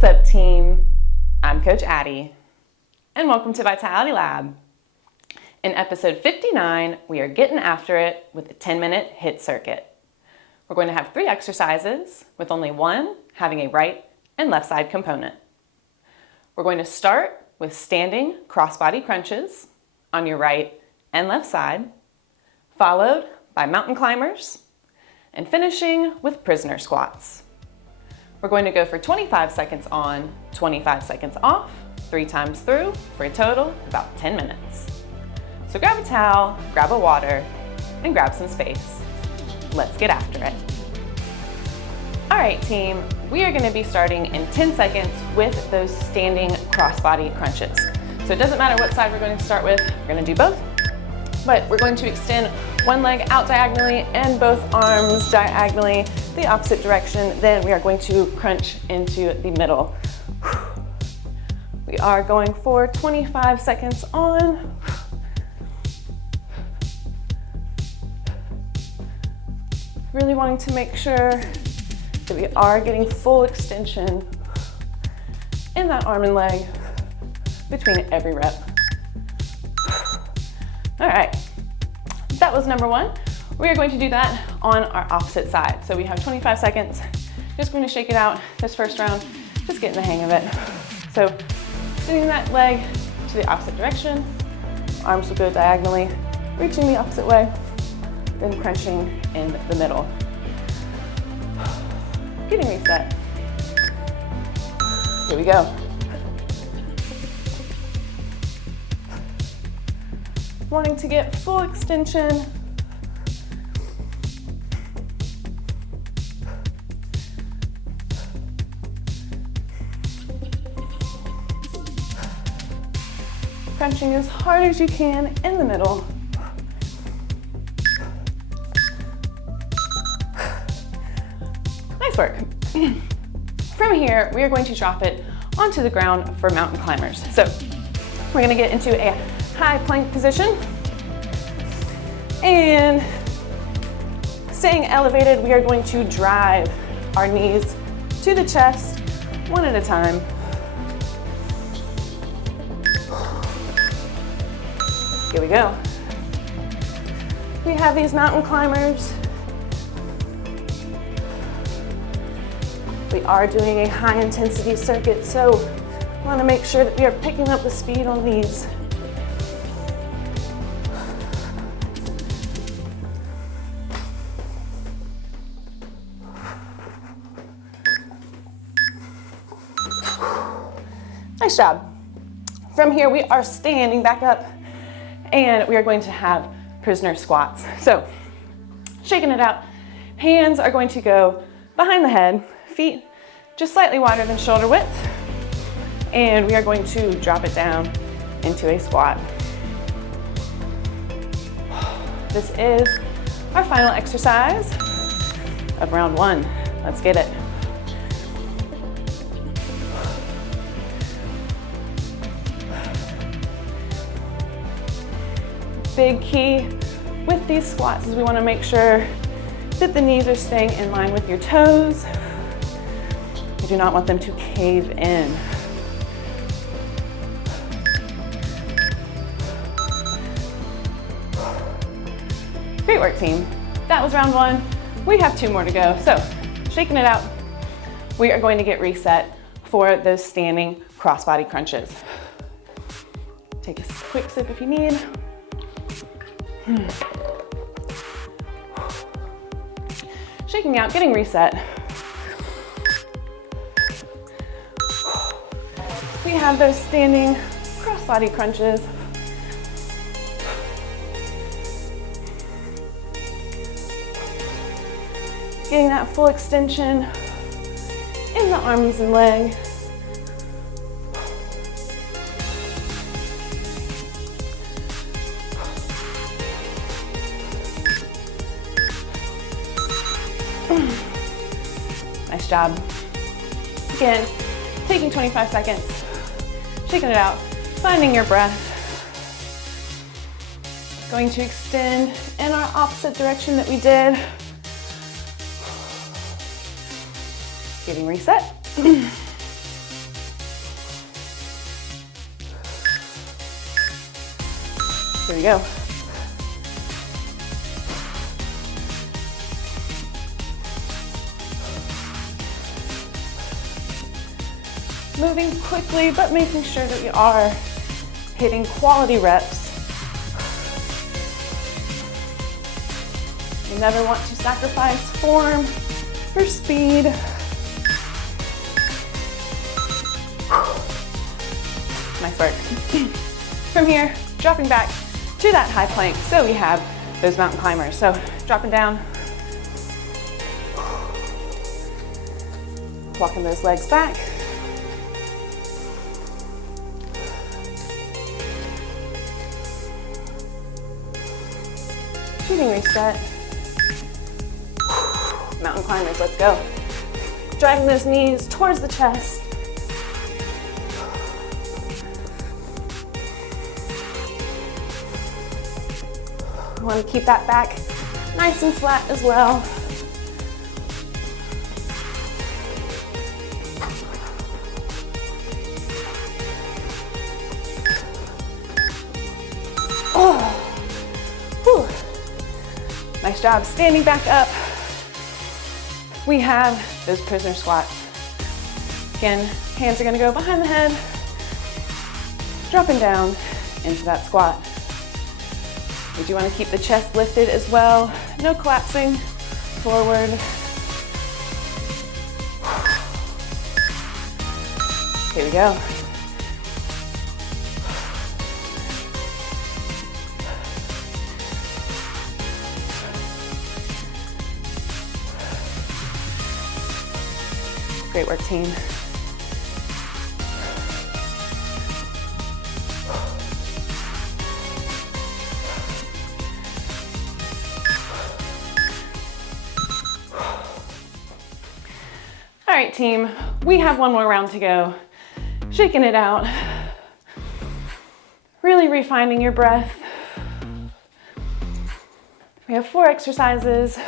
What's up, team? I'm Coach Addie, and welcome to Vitality Lab. In episode 59, we are getting after it with a 10-minute HIIT circuit. We're going to have 3 exercises, with only one having a right and left side component. We're going to start with standing crossbody crunches on your right and left side, followed by mountain climbers, and finishing with prisoner squats. We're going to go for 25 seconds on, 25 seconds off, 3 times through for a total of about 10 minutes. So grab a towel, grab a water, and grab some space. Let's get after it. All right, team, we are going to be starting in 10 seconds with those standing crossbody crunches. So it doesn't matter what side we're going to start with, we're going to do both. But we're going to extend one leg out diagonally and both arms diagonally the opposite direction. Then we are going to crunch into the middle. We are going for 25 seconds on. Really wanting to make sure that we are getting full extension in that arm and leg between every rep. All right, that was number 1. We are going to do that on our opposite side. So we have 25 seconds. Just going to shake it out this first round, just getting the hang of it. So sending that leg to the opposite direction, arms will go diagonally, reaching the opposite way, then crunching in the middle. Getting reset. Here we go. Wanting to get full extension. Crunching as hard as you can in the middle. Nice work. From here, we are going to drop it onto the ground for mountain climbers. So we're going to get into a high plank position, and staying elevated, we are going to drive our knees to the chest one at a time. Here we go. We have these mountain climbers. We are doing a high intensity circuit, so we want to make sure that we are picking up the speed on these. Nice job. From here, we are standing back up and we are going to have prisoner squats. So shaking it out, hands are going to go behind the head, feet just slightly wider than shoulder width, and we are going to drop it down into a squat. This is our final exercise of round 1. Let's get it. Big key with these squats is we want to make sure that the knees are staying in line with your toes. You do not want them to cave in. Great work, team. That was round 1. We have 2 more to go. So shaking it out, we are going to get reset for those standing crossbody crunches. Take a quick sip if you need. Shaking out, getting reset. We have those standing crossbody crunches. Getting that full extension in the arms and leg. Nice job. Again, taking 25 seconds, shaking it out, finding your breath. Going to extend in our opposite direction that we did. Getting reset. Here we go. Moving quickly, but making sure that we are hitting quality reps. You never want to sacrifice form for speed. Nice work. From here, dropping back to that high plank. So we have those mountain climbers. So dropping down, walking those legs back. Shooting reset. Mountain climbers, let's go. Driving those knees towards the chest. We want to keep that back nice and flat as well. Oh. Whew. Nice job. Standing back up. We have those prisoner squats. Again, hands are going to go behind the head, dropping down into that squat. We do want to keep the chest lifted as well. No collapsing forward. Here we go. Great work, team. All right, team, we have one more round to go. Shaking it out. Really refining your breath. We have 4 exercises.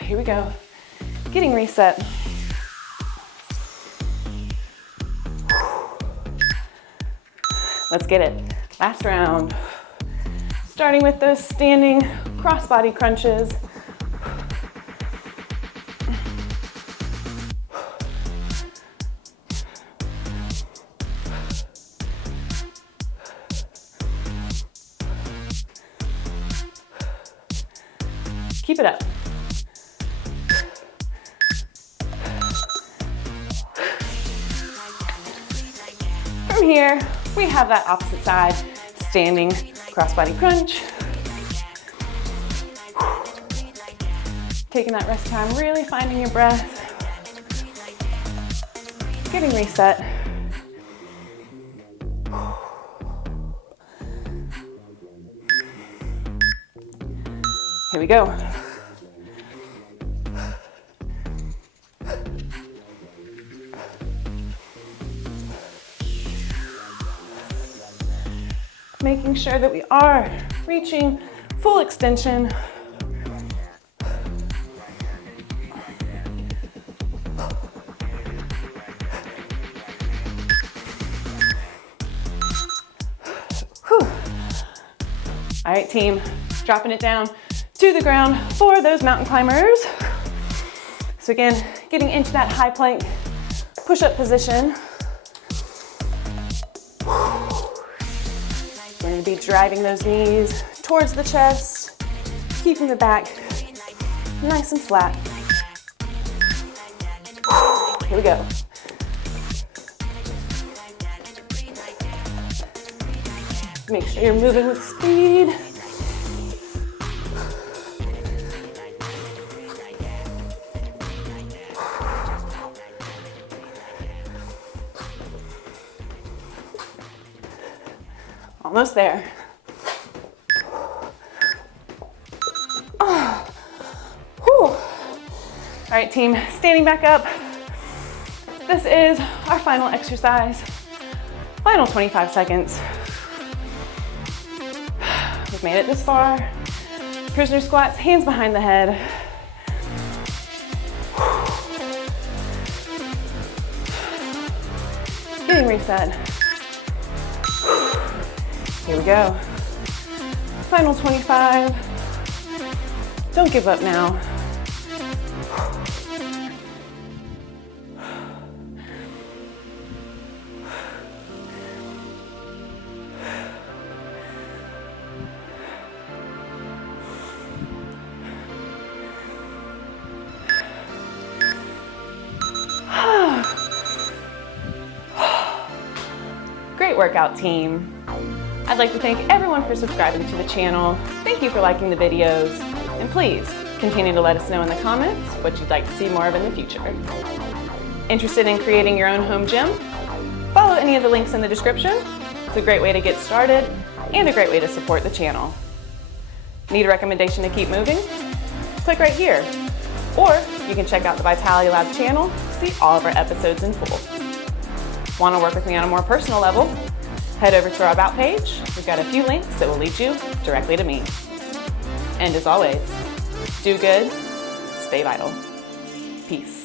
Here we go. Getting reset. Let's get it. Last round. Starting with those standing cross-body crunches. Keep it up. From here, we have that opposite side, standing crossbody crunch. Taking that rest time, really finding your breath. Getting reset. Here we go. Making sure that we are reaching full extension. Whew. All right, team, dropping it down to the ground for those mountain climbers. So again, getting into that high plank push-up position. We're going to be driving those knees towards the chest, keeping the back nice and flat. Here we go. Make sure you're moving with speed. Almost there. Oh. All right, team, standing back up. This is our final exercise. Final 25 seconds. We've made it this far. Prisoner squats, hands behind the head. Getting reset. Here we go. Final 25. Don't give up now. Great workout, team. I'd like to thank everyone for subscribing to the channel. Thank you for liking the videos. And please, continue to let us know in the comments what you'd like to see more of in the future. Interested in creating your own home gym? Follow any of the links in the description. It's a great way to get started and a great way to support the channel. Need a recommendation to keep moving? Click right here. Or you can check out the Vitality Lab channel to see all of our episodes in full. Want to work with me on a more personal level? Head over to our About page. We've got a few links that will lead you directly to me. And as always, do good, stay vital. Peace.